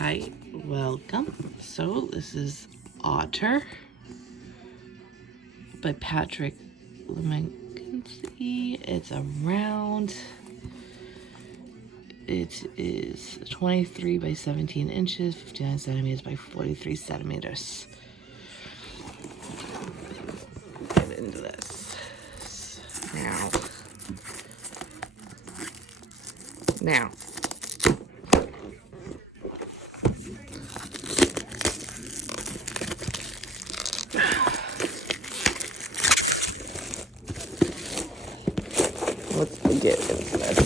Hi, welcome. So this is Otter by Patrick Lumency. It's a round. It is 23 by 17 inches, 59 centimeters by 43 centimeters. Get into this. Now. Let's get into this.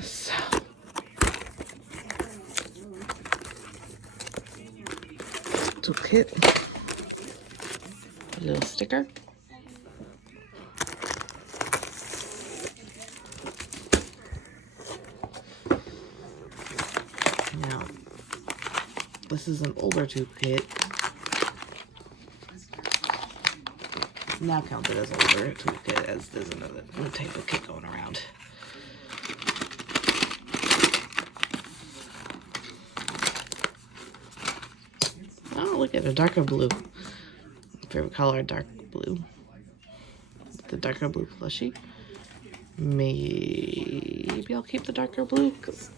So, toolkit, a little sticker. Now, this is an older toolkit. Now counted as older toolkit, as there's another new type of kit going around. Oh, look at a darker blue. Favorite color, dark blue. The darker blue plushie. Maybe I'll keep the darker blue because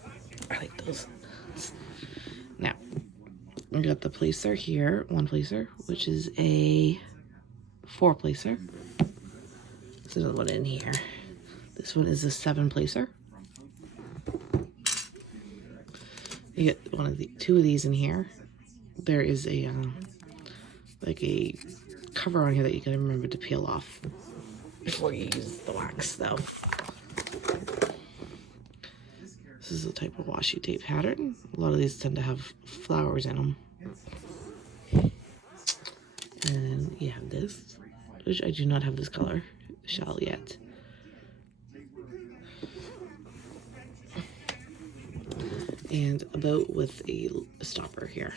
I like those. Now, we got the placer here, one placer, which is a 4-placer. There's another one in here. This one is a 7-placer. You get two of these in here. There is a like a cover on here that you can remember to peel off before you use the wax, though. This is a type of washi tape pattern. A lot of these tend to have flowers in them. And then you have this, which I do not have this color shell yet. And a boat with a stopper here.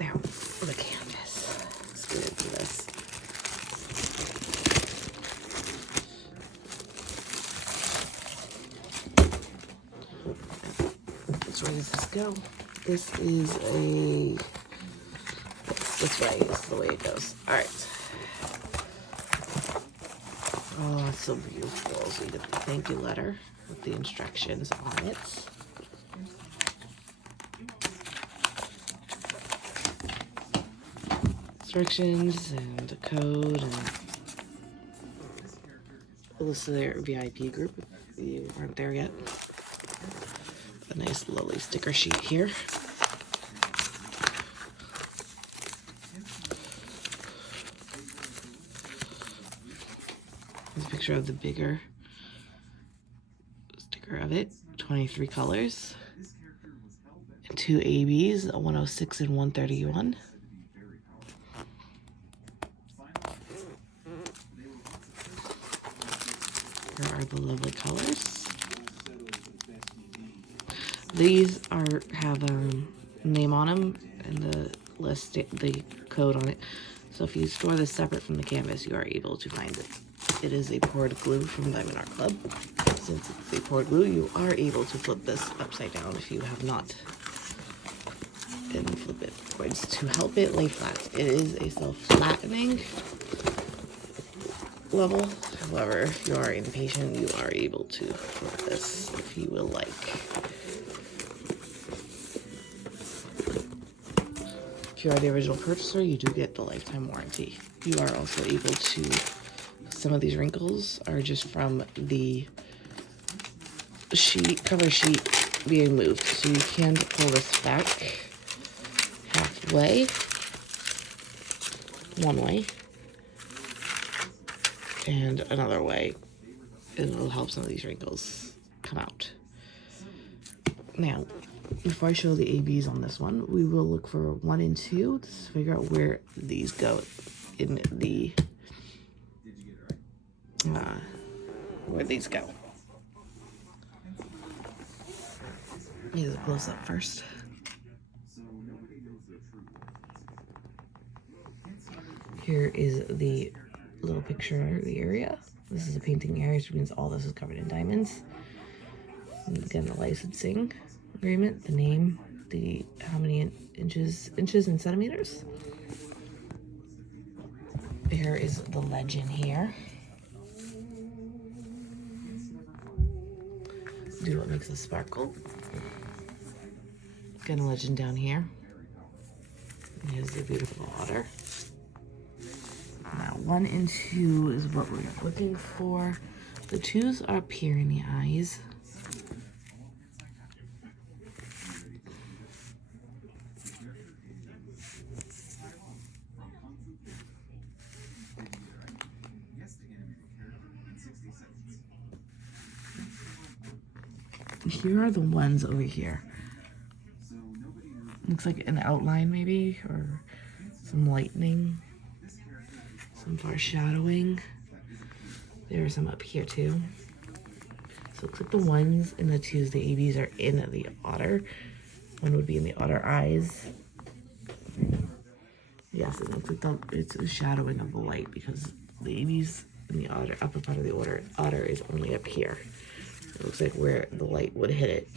Now, the canvas. Let's get into this. Which way does this go? This is a... This way is the way it goes. Alright. Oh, it's so beautiful. So you get the thank you letter with the instructions on it. Instructions and a code and a list of their VIP group if you aren't there yet. A nice lovely sticker sheet here. There's a picture of the bigger sticker of it. 23 colors. And 2 ABs, a 106 and 131. Here are the lovely colors. These have a name on them and the list, the code on it. So if you store this separate from the canvas, you are able to find it. It is a poured glue from Diamond Art Club. Since it's a poured glue, you are able to flip this upside down if you have not. And flip it backwards to help it lay flat. It is a self-flattening level. However, if you are impatient, you are able to flip this if you will like. If you are the original purchaser, you do get the lifetime warranty. You are also able to, some of these wrinkles are just from the cover sheet being moved. So you can pull this back halfway, one way, and another way. It'll help some of these wrinkles come out. Now, before I show the ABs on this one, we will look for 1 and 2 to figure out where these go in the where these go. Here's a close up first. Here is the little picture of the area. This is a painting area, which means all this is covered in diamonds. And again, the licensing agreement, the name, the how many inches and centimeters. Here is the legend here. Do what makes us sparkle. Again, a legend down here. And here's the beautiful otter. Now, 1 and 2 is what we're looking for. The 2s are up here in the eyes. Here are the ones over here. Looks like an outline maybe, or some lightning, some foreshadowing. There are some up here too. So it looks like the 1s and the 2s, the ABs are in the otter. 1 would be in the otter eyes. Yes, it looks like it's a shadowing of the light because the ABs in the otter, upper part of the otter is only up here. It looks like where the light would hit it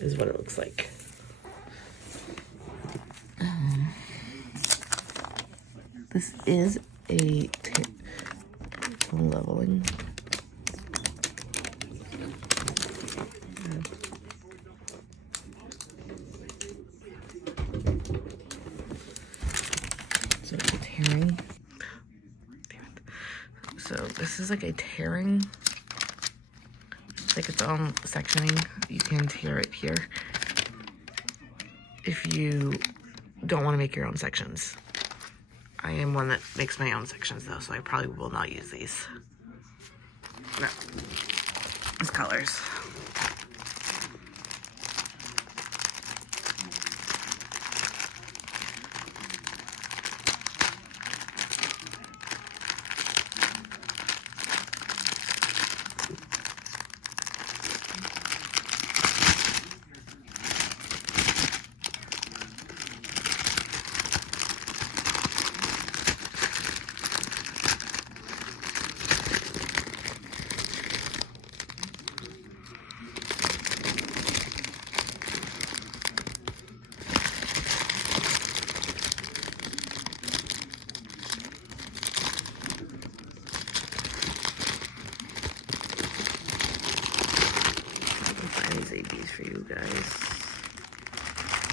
is what it looks like. This is a leveling. So it's a tearing. So this is like a tearing. It's like its own sectioning. You can tear it here if you don't want to make your own sections. I am one that makes my own sections though, so I probably will not use these. No. These colors. These ABs for you guys.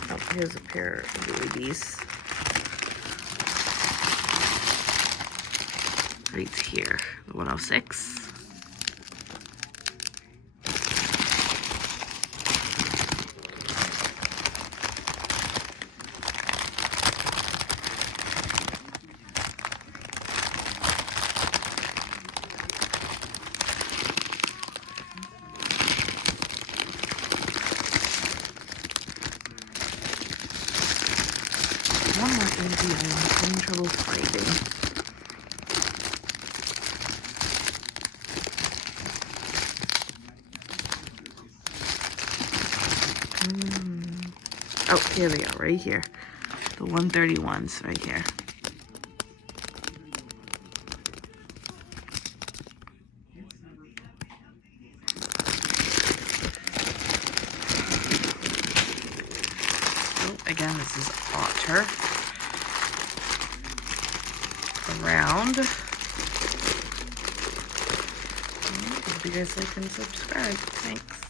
Oh, here's a pair of the ABs. Right here, the 106. One more AB I'm having trouble finding. Oh, here they are, right here. The 131s right here. So again, this is Otter. Around. Hope you guys like and subscribe. Thanks.